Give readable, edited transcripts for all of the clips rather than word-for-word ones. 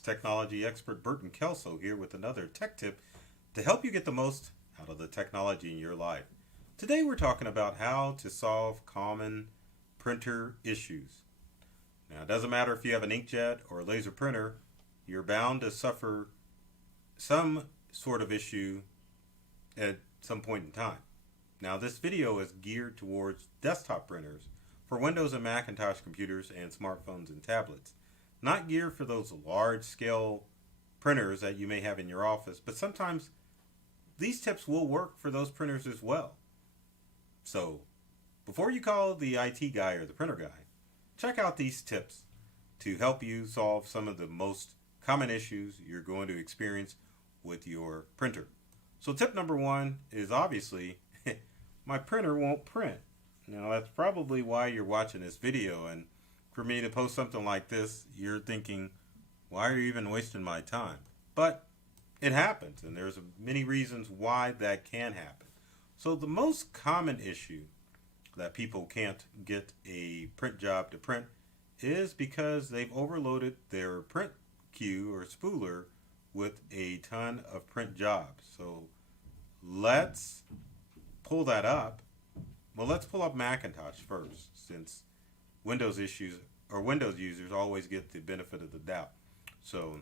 It's technology expert Burton Kelso here with another tech tip to help you get the most out of the technology in your life. Today we're talking about how to solve common printer issues. Now, it doesn't matter if you have an inkjet or a laser printer, you're bound to suffer some sort of issue at some point in time. Now, this video is geared towards desktop printers for Windows and Macintosh computers and smartphones and tablets. Not geared for those large scale printers that you may have in your office, but sometimes these tips will work for those printers as well. So, before you call the IT guy or the printer guy, check out these tips to help you solve some of the most common issues you're going to experience with your printer. So tip number one is obviously, my printer won't print. Now that's probably why you're watching this video, and for me to post something like this, you're thinking, why are you even wasting my time? But it happens, and there's many reasons why that can happen. So the most common issue that people can't get a print job to print is because they've overloaded their print queue or spooler with a ton of print jobs. So let's pull that up. Well, let's pull up Macintosh first, since Windows users always get the benefit of the doubt. So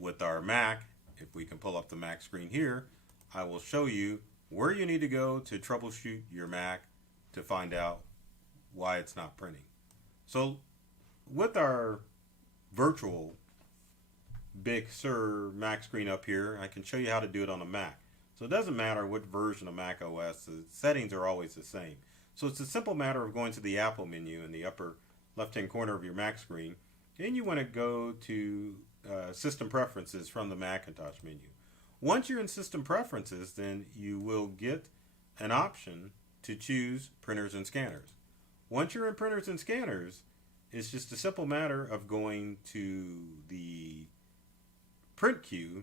with our Mac, if we can pull up the Mac screen here, I will show you where you need to go to troubleshoot your Mac to find out why it's not printing. So with our virtual Big Sur Mac screen up here, I can show you how to do it on a Mac. So it doesn't matter what version of Mac OS, the settings are always the same. So it's a simple matter of going to the Apple menu in the upper left-hand corner of your Mac screen, and you want to go to System Preferences from the Macintosh menu. Once you're in System Preferences, then you will get an option to choose Printers and Scanners. Once you're in Printers and Scanners, it's just a simple matter of going to the print queue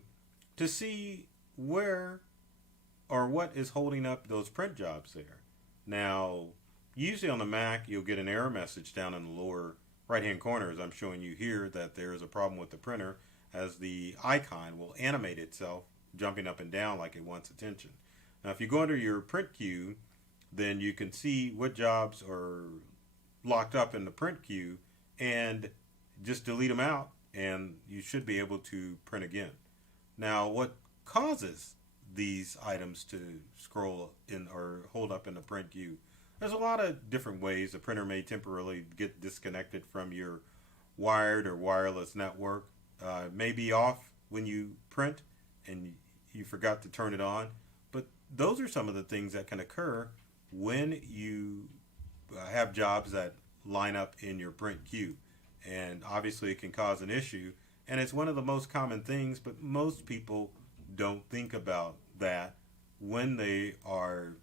to see where or what is holding up those print jobs there. Now, usually on the Mac, you'll get an error message down in the lower right-hand corner, as I'm showing you here, that there is a problem with the printer, as the icon will animate itself, jumping up and down like it wants attention. Now, if you go under your print queue, then you can see what jobs are locked up in the print queue, and just delete them out, and you should be able to print again. Now, what causes these items to scroll in or hold up in the print queue? There's a lot of different ways. The printer may temporarily get disconnected from your wired or wireless network. It may be off when you print and you forgot to turn it on. But those are some of the things that can occur when you have jobs that line up in your print queue. And obviously it can cause an issue. And it's one of the most common things, but most people don't think about that when they are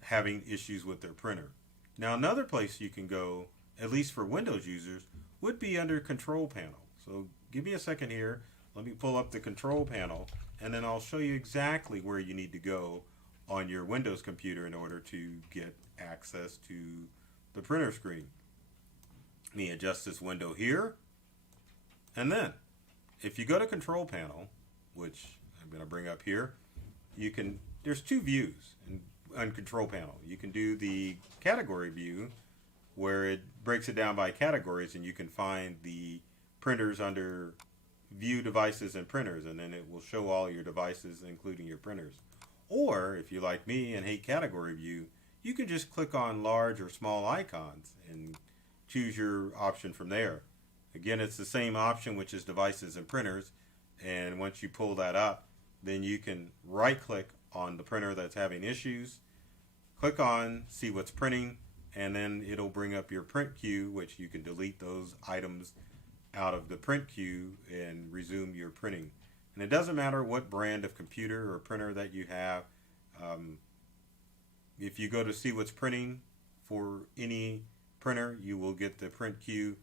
having issues with their printer. Now, another place you can go, at least for Windows users, would be under Control Panel. So give me a second here. Let me pull up the Control Panel, and then I'll show you exactly where you need to go on your Windows computer in order to get access to the printer screen. Let me adjust this window here. And then, if you go to Control Panel, which I'm going to bring up here, there's two views on Control Panel. You can do the category view, where it breaks it down by categories, and you can find the printers under View Devices and Printers, and then it will show all your devices, including your printers. Or, if you like me and hate category view, you can just click on large or small icons and choose your option from there. Again, it's the same option, which is Devices and Printers, and once you pull that up, then you can right-click on the printer that's having issues, click on See What's Printing, and then it'll bring up your print queue, which you can delete those items out of the print queue and resume your printing. And it doesn't matter what brand of computer or printer that you have. If you go to See What's Printing for any printer, you will get the print queue,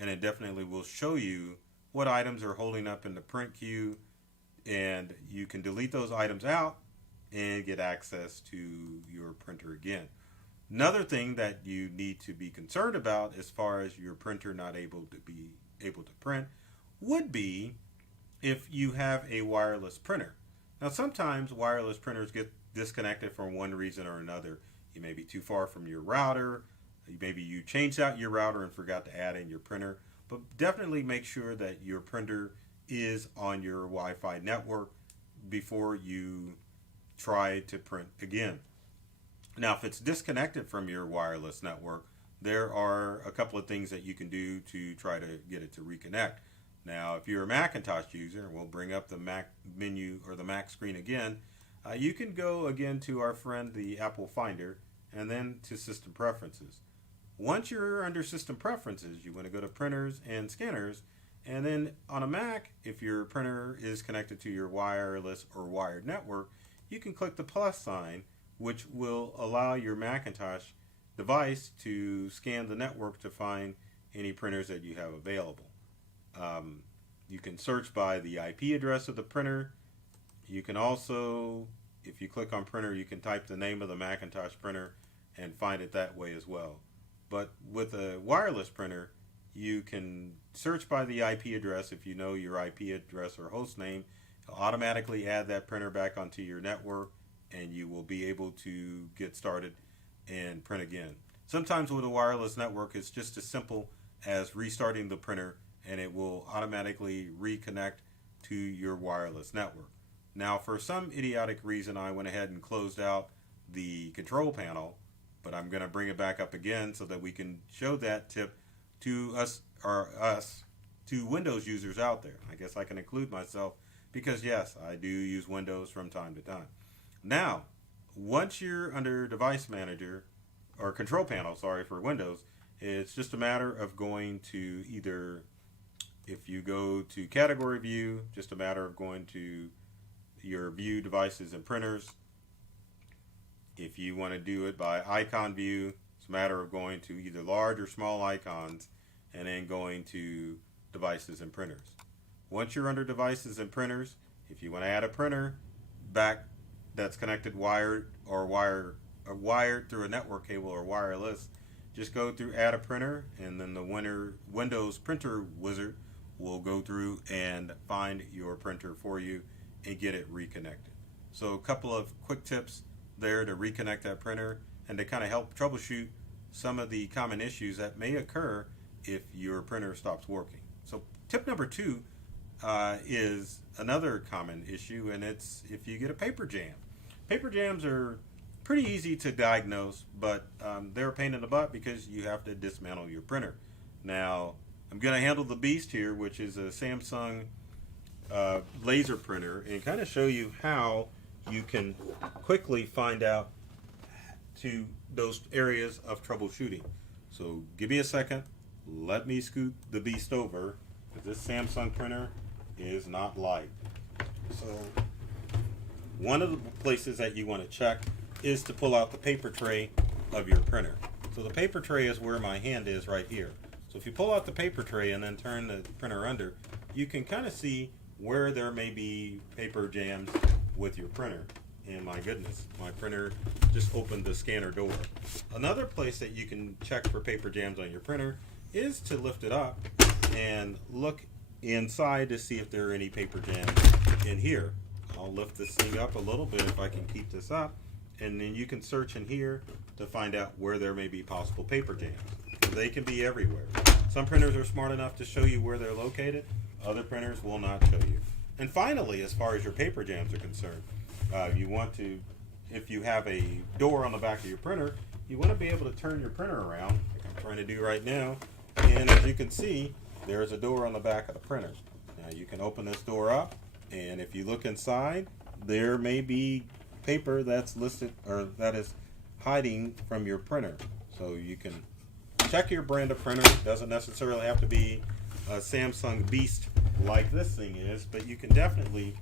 and it definitely will show you what items are holding up in the print queue, and you can delete those items out and get access to your printer again. Another thing that you need to be concerned about as far as your printer not able to print would be if you have a wireless printer. Now, sometimes wireless printers get disconnected for one reason or another. You may be too far from your router. Maybe you changed out your router and forgot to add in your printer. But definitely make sure that your printer is on your Wi-Fi network before you try to print again. Now, if it's disconnected from your wireless network, there are a couple of things that you can do to try to get it to reconnect. Now, if you're a Macintosh user, we'll bring up the Mac menu or the Mac screen again. You can go again to our friend the Apple Finder and then to System Preferences. Once you're under System Preferences, you want to go to Printers and Scanners, and then on a Mac, if your printer is connected to your wireless or wired network, you can click the plus sign, which will allow your Macintosh device to scan the network to find any printers that you have available. You can search by the IP address of the printer. You can also, if you click on printer, you can type the name of the Macintosh printer and find it that way as well. But with a wireless printer, you can search by the IP address. If you know your IP address or host name, it'll automatically add that printer back onto your network, and you will be able to get started and print again. Sometimes with a wireless network, it's just as simple as restarting the printer, and it will automatically reconnect to your wireless network. Now, for some idiotic reason, I went ahead and closed out the control panel, but I'm going to bring it back up again so that we can show that tip to to Windows users out there. I guess I can include myself because, yes, I do use Windows from time to time. Now, once you're under Device Manager, or Control Panel, sorry, for Windows, it's just a matter of going to either, if you go to Category View, just a matter of going to your View Devices and Printers. If you want to do it by icon view, it's a matter of going to either large or small icons and then going to Devices and Printers. Once you're under Devices and Printers, if you want to add a printer back that's connected wired through a network cable or wireless, just go through Add a Printer, and then the Windows Printer Wizard will go through and find your printer for you and get it reconnected. So a couple of quick tips there to reconnect that printer and to kind of help troubleshoot some of the common issues that may occur if your printer stops working. So tip number 2 is another common issue, and it's if you get a paper jam. Paper jams are pretty easy to diagnose, but they're a pain in the butt because you have to dismantle your printer. Now, I'm going to handle the beast here, which is a Samsung laser printer, and kind of show you how you can quickly find out to those areas of troubleshooting. So give me a second. Let me scoot the beast over, because this Samsung printer is not light. So one of the places that you want to check is to pull out the paper tray of your printer. So the paper tray is where my hand is right here. So if you pull out the paper tray and then turn the printer under, you can kind of see where there may be paper jams with your printer. And my goodness, my printer just opened the scanner door. Another place that you can check for paper jams on your printer is to lift it up and look inside to see if there are any paper jams in here. I'll lift this thing up a little bit if I can keep this up, and then you can search in here to find out where there may be possible paper jams. They can be everywhere. Some printers are smart enough to show you where they're located. Other printers will not show you. And finally, as far as your paper jams are concerned, you want to, if you have a door on the back of your printer, you want to be able to turn your printer around, like I'm trying to do right now. And as you can see, there's a door on the back of the printer. Now you can open this door up, and if you look inside, there may be paper that's listed or that is hiding from your printer. So you can check your brand of printer. It doesn't necessarily have to be a Samsung Beast like this thing is, but you can definitely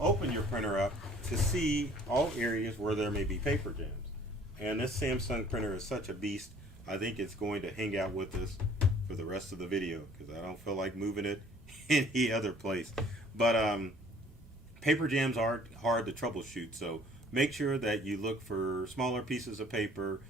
open your printer up to see all areas where there may be paper jams. And this Samsung printer is such a beast, I think it's going to hang out with us for the rest of the video because I don't feel like moving it any other place. But paper jams are hard to troubleshoot, so make sure that you look for smaller pieces of paper.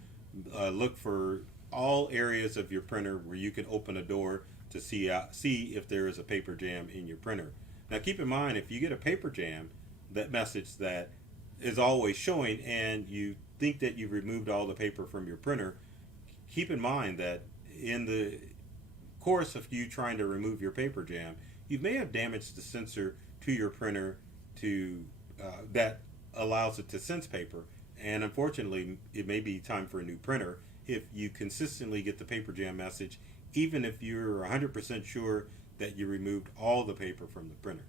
Look for all areas of your printer where you can open a door to see if there is a paper jam in your printer. Now keep in mind, if you get a paper jam, that message that is always showing, and you think that you've removed all the paper from your printer, keep in mind that in the course of you trying to remove your paper jam, you may have damaged the sensor to your printer to that allows it to sense paper, and unfortunately it may be time for a new printer if you consistently get the paper jam message, even if you're 100% sure that you removed all the paper from the printer.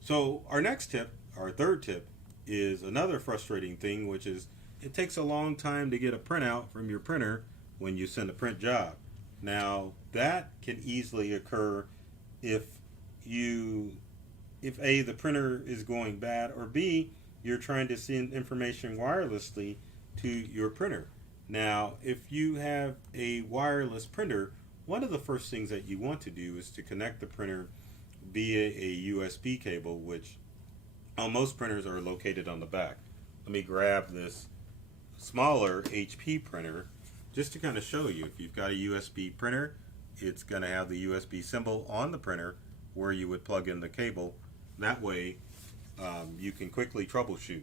So our next tip, our third tip, is another frustrating thing, which is it takes a long time to get a printout from your printer when you send a print job. Now that can easily occur if A, the printer is going bad, or B, you're trying to send information wirelessly to your printer. Now, if you have a wireless printer, one of the first things that you want to do is to connect the printer via a USB cable, which on most printers are located on the back. Let me grab this smaller HP printer just to kind of show you. If you've got a USB printer, it's going to have the USB symbol on the printer where you would plug in the cable. That way you can quickly troubleshoot.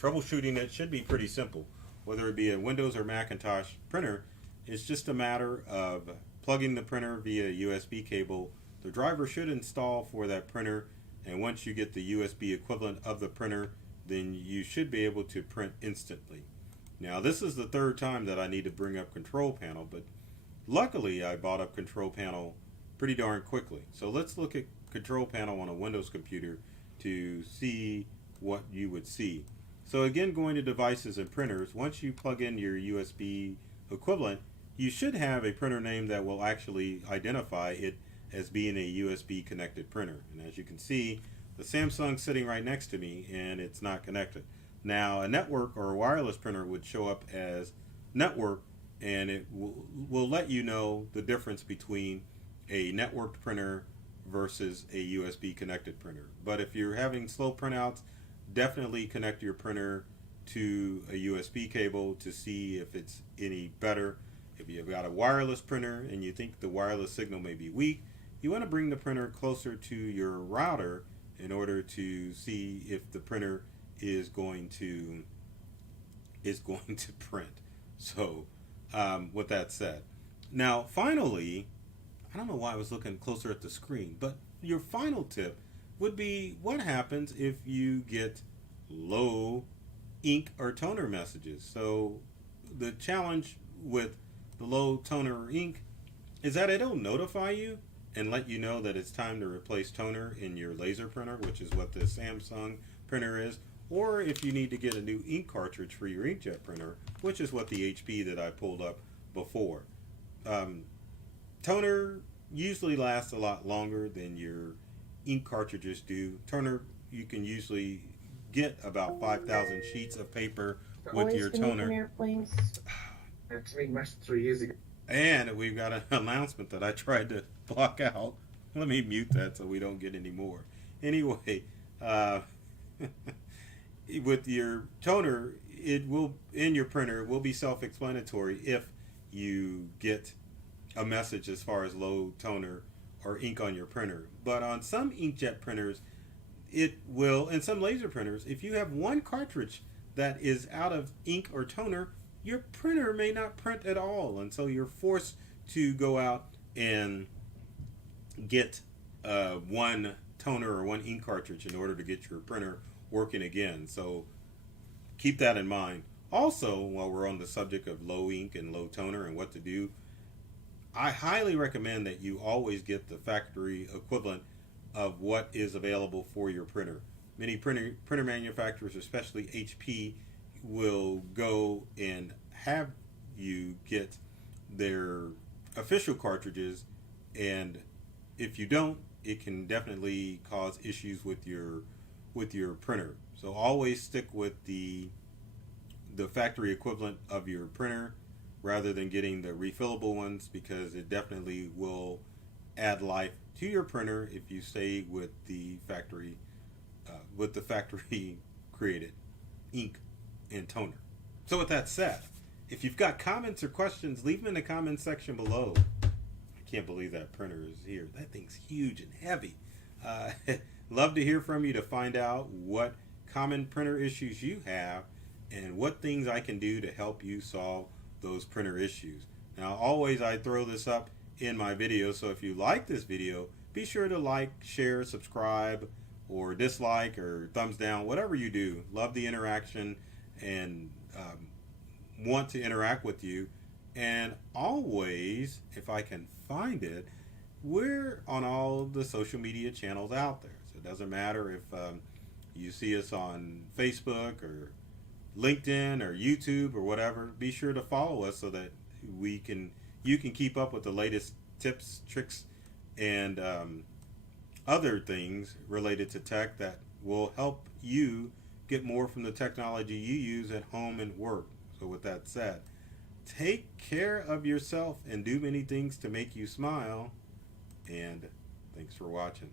Troubleshooting it should be pretty simple. Whether it be a Windows or Macintosh printer, it's just a matter of plugging the printer via USB cable. The driver should install for that printer, and once you get the USB equivalent of the printer, then you should be able to print instantly. Now this is the third time that I need to bring up Control Panel, but luckily I bought up Control Panel pretty darn quickly. So let's look at Control Panel on a Windows computer to see what you would see. So again, going to devices and printers, once you plug in your USB equivalent, you should have a printer name that will actually identify it as being a USB connected printer. And as you can see, the Samsung's sitting right next to me and it's not connected. Now a network or a wireless printer would show up as network, and it will let you know the difference between a networked printer versus a USB connected printer. But if you're having slow printouts, definitely connect your printer to a USB cable to see if it's any better. If you've got a wireless printer and you think the wireless signal may be weak, you want to bring the printer closer to your router in order to see if the printer is going to print. So with that said, now finally, I don't know why I was looking closer at the screen, but your final tip would be what happens if you get low ink or toner messages. So the challenge with the low toner or ink is that it'll notify you and let you know that it's time to replace toner in your laser printer, which is what the Samsung printer is, or if you need to get a new ink cartridge for your inkjet printer, which is what the HP that I pulled up before. Toner usually lasts a lot longer than your ink cartridges do. Toner, you can usually get about 5,000 sheets of paper with your toner. Airplanes. That's made much 3 years ago. And we've got an announcement that I tried to block out. Let me mute that so we don't get any more. Anyway, with your toner, it will, in your printer, it will be self-explanatory if you get a message as far as low toner or ink on your printer. But on some inkjet printers, it will, and some laser printers, if you have one cartridge that is out of ink or toner, your printer may not print at all, and so you're forced to go out and get one toner or one ink cartridge in order to get your printer working again. So keep that in mind. Also, while we're on the subject of low ink and low toner and what to do, I highly recommend that you always get the factory equivalent of what is available for your printer. Many printer manufacturers, especially HP, will go and have you get their official cartridges, and if you don't, it can definitely cause issues with your printer. So always stick with the factory equivalent of your printer rather than getting the refillable ones, because it definitely will add life to your printer if you stay with the factory created ink and toner. So with that said, if you've got comments or questions, leave them in the comment section below. I can't believe that printer is here. That thing's huge and heavy. Uh, Love to hear from you to find out what common printer issues you have and what things I can do to help you solve those printer issues. Now, always I throw this up in my video, so if you like this video, be sure to like, share, subscribe, or dislike, or thumbs down, whatever you do. Love the interaction and want to interact with you. And always, if I can find it, we're on all the social media channels out there. So it doesn't matter if you see us on Facebook or LinkedIn or YouTube or whatever. Be sure to follow us so that you can keep up with the latest tips, tricks, and other things related to tech that will help you get more from the technology you use at home and work. So with that said, take care of yourself and do many things to make you smile. And thanks for watching.